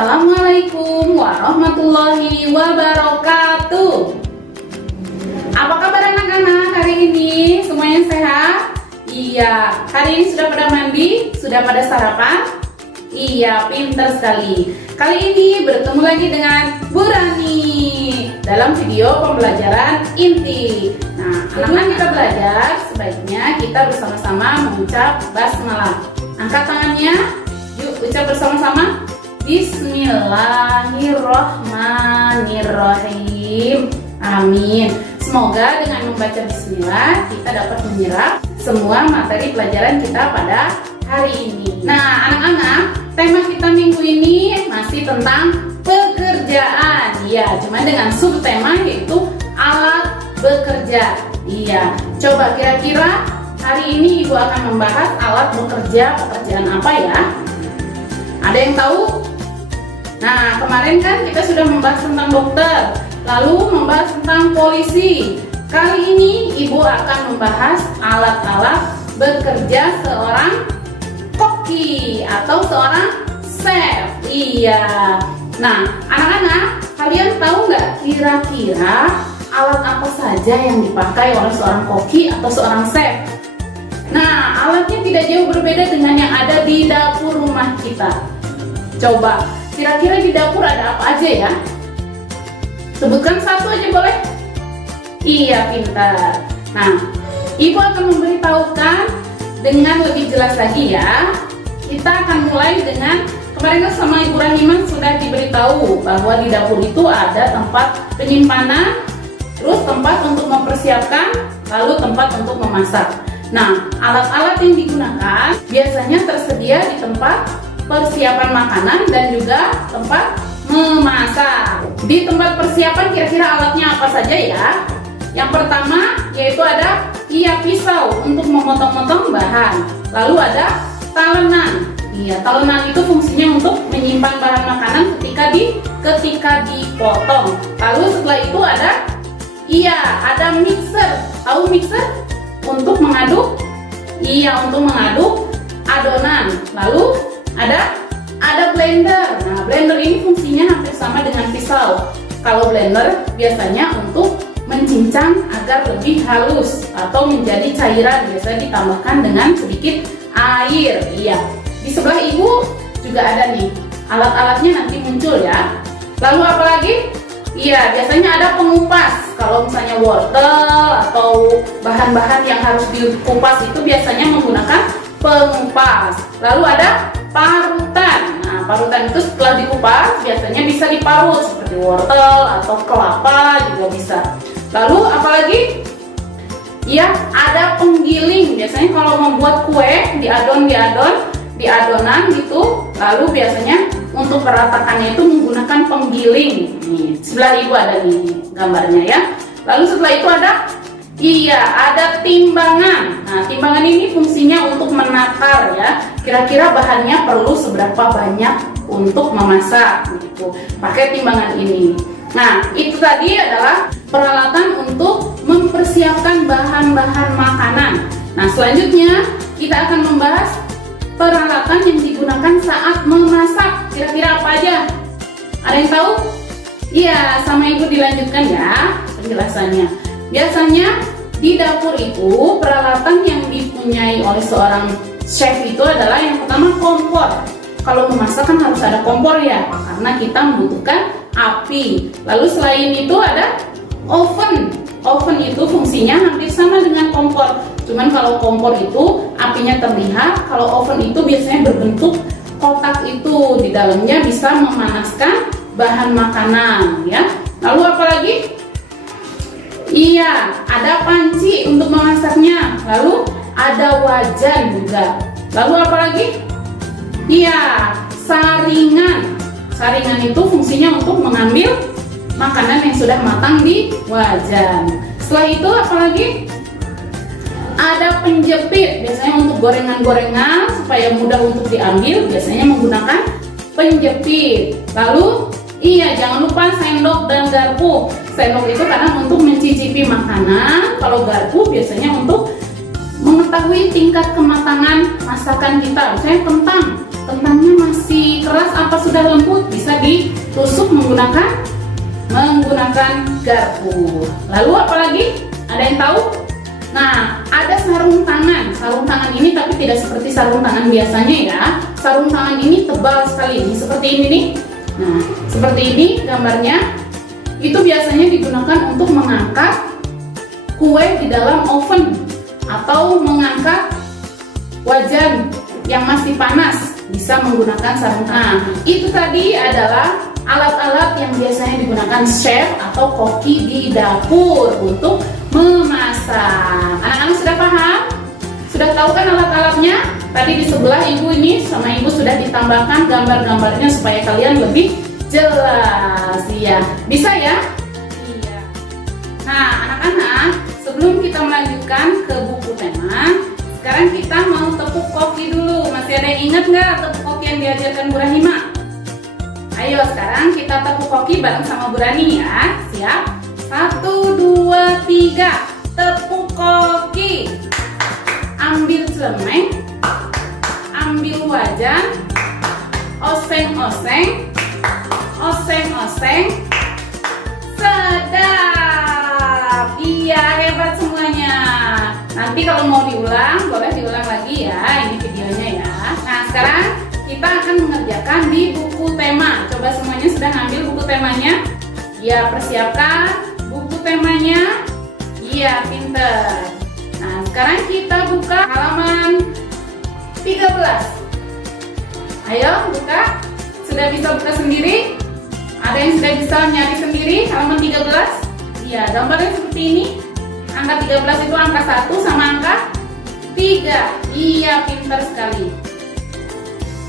Assalamualaikum warahmatullahi wabarakatuh. Apa kabar anak-anak hari ini? Semuanya sehat? Iya, hari ini sudah pada mandi? Sudah pada sarapan? Iya, pintar sekali. Kali ini bertemu lagi dengan Bu Rani dalam video pembelajaran inti. Nah, anak-anak kita belajar, sebaiknya kita bersama-sama mengucap basmalah. Angkat tangannya, yuk ucap bersama-sama. Bismillahirrohmanirrohim. Amin. Semoga dengan membaca bismillah kita dapat menyerap semua materi pelajaran kita pada hari ini. Nah, anak-anak, tema kita minggu ini masih tentang pekerjaan. Iya, cuma dengan subtema yaitu alat bekerja. Iya, coba kira-kira hari ini Ibu akan membahas alat bekerja pekerjaan apa ya? Ada yang tahu? Nah, kemarin kan kita sudah membahas tentang dokter, lalu membahas tentang polisi. Kali ini Ibu akan membahas alat-alat bekerja seorang koki atau seorang chef. Iya. Nah, anak-anak, kalian tahu nggak kira-kira alat apa saja yang dipakai oleh seorang koki atau seorang chef? Nah, alatnya tidak jauh berbeda dengan yang ada di dapur rumah kita. Coba, kira-kira di dapur ada apa aja ya? Sebutkan satu aja boleh? Iya, pintar. Nah, Ibu akan memberitahukan dengan lebih jelas lagi ya. Kita akan mulai dengan, kemarin kan sama Ibu Rahiman sudah diberitahu bahwa di dapur itu ada tempat penyimpanan, terus tempat untuk mempersiapkan, lalu tempat untuk memasak. Nah, alat-alat yang digunakan biasanya tersedia di tempat persiapan makanan dan juga tempat memasak. Di tempat persiapan kira-kira alatnya apa saja ya? Yang pertama yaitu ada pisau untuk memotong-motong bahan. Lalu ada talenan. Iya, talenan itu fungsinya untuk menyimpan bahan makanan ketika dipotong. Lalu setelah itu ada mixer. Tahu mixer? Untuk mengaduk? Iya, untuk mengaduk adonan. Lalu ada blender. Nah, blender ini fungsinya hampir sama dengan pisau. Kalau blender biasanya untuk mencincang agar lebih halus atau menjadi cairan, biasa ditambahkan dengan sedikit air. Iya. Di sebelah Ibu juga ada nih. Alat-alatnya nanti muncul ya. Lalu apa lagi? Iya, biasanya ada pengupas. Kalau misalnya wortel atau bahan-bahan yang harus dikupas itu biasanya menggunakan pengupas. Lalu ada parutan. Nah, parutan itu setelah dikupas biasanya bisa diparut seperti wortel atau kelapa juga bisa. Lalu apalagi? Ya, ada penggiling. Biasanya kalau membuat kue di adonan gitu. Lalu biasanya untuk meratakannya itu menggunakan penggiling. Nih, sebelah Ibu ada nih gambarnya ya. Lalu setelah itu ada timbangan. Nah, timbangan ini fungsinya untuk menakar ya. Kira-kira bahannya perlu seberapa banyak untuk memasak gitu. Pakai timbangan ini. Nah, itu tadi adalah peralatan untuk mempersiapkan bahan-bahan makanan. Nah, selanjutnya kita akan membahas peralatan yang digunakan saat memasak. Kira-kira apa aja? Ada yang tahu? Iya, sama Ibu dilanjutkan ya penjelasannya. Biasanya di dapur itu peralatan yang dipunyai oleh seorang chef itu adalah yang pertama kompor. Kalau memasak kan harus ada kompor ya, karena kita membutuhkan api. Lalu selain itu ada oven. Oven itu fungsinya hampir sama dengan kompor. Cuman kalau kompor itu apinya terlihat, kalau oven itu biasanya berbentuk kotak itu. Di dalamnya bisa memanaskan bahan makanan ya. Lalu apa lagi? Iya, ada panci untuk memasaknya. Lalu ada wajan juga. Lalu apa lagi? Iya, saringan. Saringan itu fungsinya untuk mengambil makanan yang sudah matang di wajan. Setelah itu apa lagi? Ada penjepit. Biasanya untuk gorengan-gorengan supaya mudah untuk diambil, biasanya menggunakan penjepit. Lalu jangan lupa sendok dan garpu. Sendok itu kadang untuk mencicipi makanan. Kalau garpu biasanya untuk mengetahui tingkat kematangan masakan kita. Misalnya kentang kentangnya masih keras apa sudah lembut, bisa ditusuk menggunakan garpu. Lalu apalagi? Ada yang tahu? Nah, ada sarung tangan. Sarung tangan ini tapi tidak seperti sarung tangan biasanya ya. Sarung tangan ini tebal sekali, ini seperti ini nih. Nah, seperti ini gambarnya. Itu biasanya digunakan untuk mengangkat kue di dalam oven atau mengangkat wajan yang masih panas, bisa menggunakan sarung tangan. Itu tadi adalah alat-alat yang biasanya digunakan chef atau koki di dapur untuk memasak. Anak-anak sudah paham? Sudah tahu kan alat-alatnya? Tadi di sebelah ibu ini sama ibu sudah ditambahkan gambar-gambarnya supaya kalian lebih jelas. Iya, bisa ya? Iya. Nah, anak-anak, sebelum kita melanjutkan ke buku tema, sekarang kita mau tepuk koki dulu. Masih ada yang ingat nggak tepuk koki yang diajarkan Bu Rahima? Ayo sekarang kita tepuk koki bareng sama Bu Rani ya. Siap? 1, 2, 3. Tepuk koki. Ambil celemeng, ambil wajan, oseng-oseng, oseng-oseng. Sedap. Iya, hebat semuanya. Nanti kalau mau diulang, boleh diulang lagi ya. Ini videonya ya. Nah, sekarang kita akan mengerjakan di buku tema. Coba semuanya sudah ngambil buku temanya? Ya, persiapkan buku temanya. Iya, pinter. Nah, sekarang kita buka halaman 13. Ayo, buka. Sudah bisa buka sendiri? Ada yang sudah bisa nyari sendiri halaman 13? Iya, gambarnya seperti ini. Angka 13 itu angka 1 sama angka 3. Iya, pinter sekali.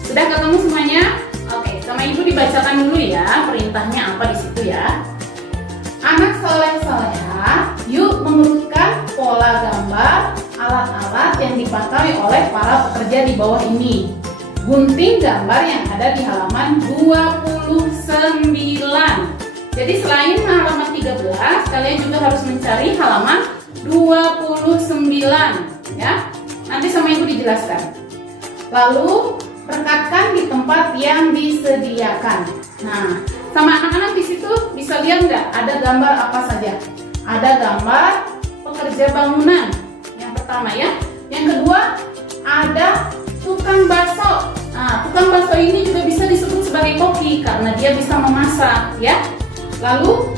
Sudah ketemu semuanya? Oke, sama ibu dibacakan dulu ya perintahnya apa di situ ya. Anak soleh-soleha, yuk mengurutkan pola gambar alat-alat yang dipakai oleh para pekerja di bawah ini. Gunting gambar yang ada di halaman 29. Jadi selain halaman 13, kalian juga harus mencari halaman 29 ya. Nanti sama ibu dijelaskan. Lalu rekatkan di tempat yang disediakan. Nah, sama anak-anak di situ bisa lihat nggak ada gambar apa saja? Ada gambar pekerja bangunan yang pertama ya. Yang kedua ada tukang bakso. Nah, tukang bakso ini juga bisa disebut sebagai koki karena dia bisa memasak ya. Lalu,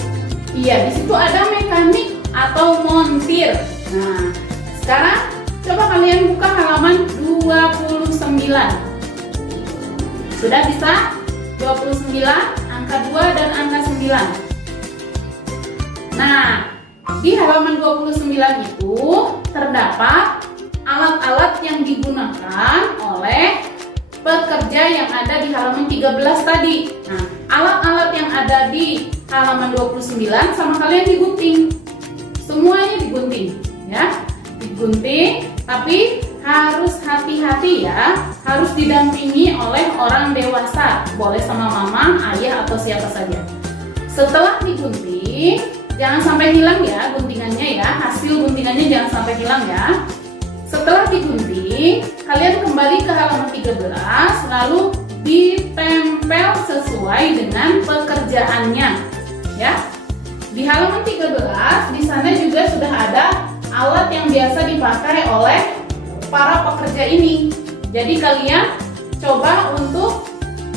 iya di situ ada mekanik atau montir. Nah, sekarang coba kalian buka halaman 29. Sudah bisa? 29, angka 2 dan angka 9. Nah, di halaman 29 itu terdapat alat-alat yang digunakan oleh pekerja yang ada di halaman 13 tadi. Nah, alat-alat yang ada di halaman 29 sama kalian digunting. Semuanya digunting, ya. Digunting, tapi harus hati-hati ya. Harus didampingi oleh orang dewasa. Boleh sama mama, ayah atau siapa saja. Setelah digunting, jangan sampai hilang ya guntingannya ya. Hasil guntingannya jangan sampai hilang ya. Setelah digunting, kalian kembali ke halaman 13, lalu ditempel sesuai dengan pekerjaannya, ya. Di halaman 13, di sana juga sudah ada alat yang biasa dipakai oleh para pekerja ini. Jadi kalian coba untuk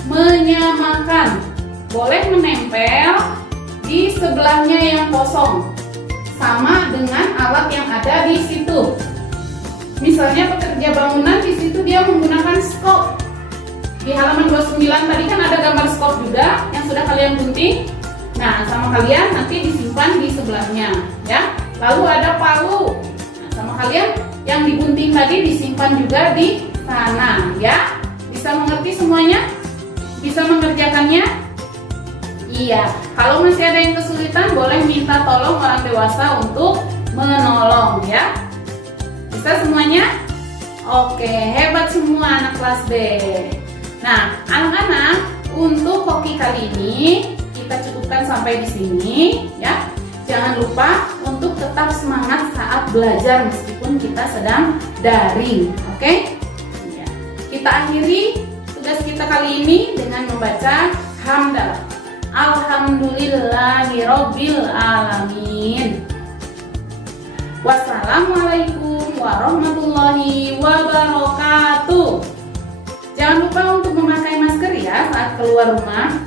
menyamakan. Boleh menempel di sebelahnya yang kosong, sama dengan alat yang ada di situ. Misalnya pekerja bangunan di situ dia menggunakan skop. Di halaman 29 tadi kan ada gambar skop juga yang sudah kalian gunting. Nah, sama kalian nanti disimpan di sebelahnya, ya. Lalu ada palu. Nah, sama kalian yang digunting tadi disimpan juga di sana, ya. Bisa mengerti semuanya? Bisa mengerjakannya? Iya. Kalau masih ada yang kesulitan, boleh minta tolong orang dewasa untuk menolong, ya. Bisa semuanya? Oke, hebat semua anak kelas B. Nah, anak-anak, untuk koki kali ini kita cukupkan sampai di sini ya. Jangan lupa untuk tetap semangat saat belajar meskipun kita sedang daring, oke? Ya. Kita akhiri tugas kita kali ini dengan membaca hamdalah. Alhamdulillahirabbil alamin. Wassalamualaikum warahmatullahi wabarakatuh. Jangan lupa untuk memakai masker ya saat keluar rumah.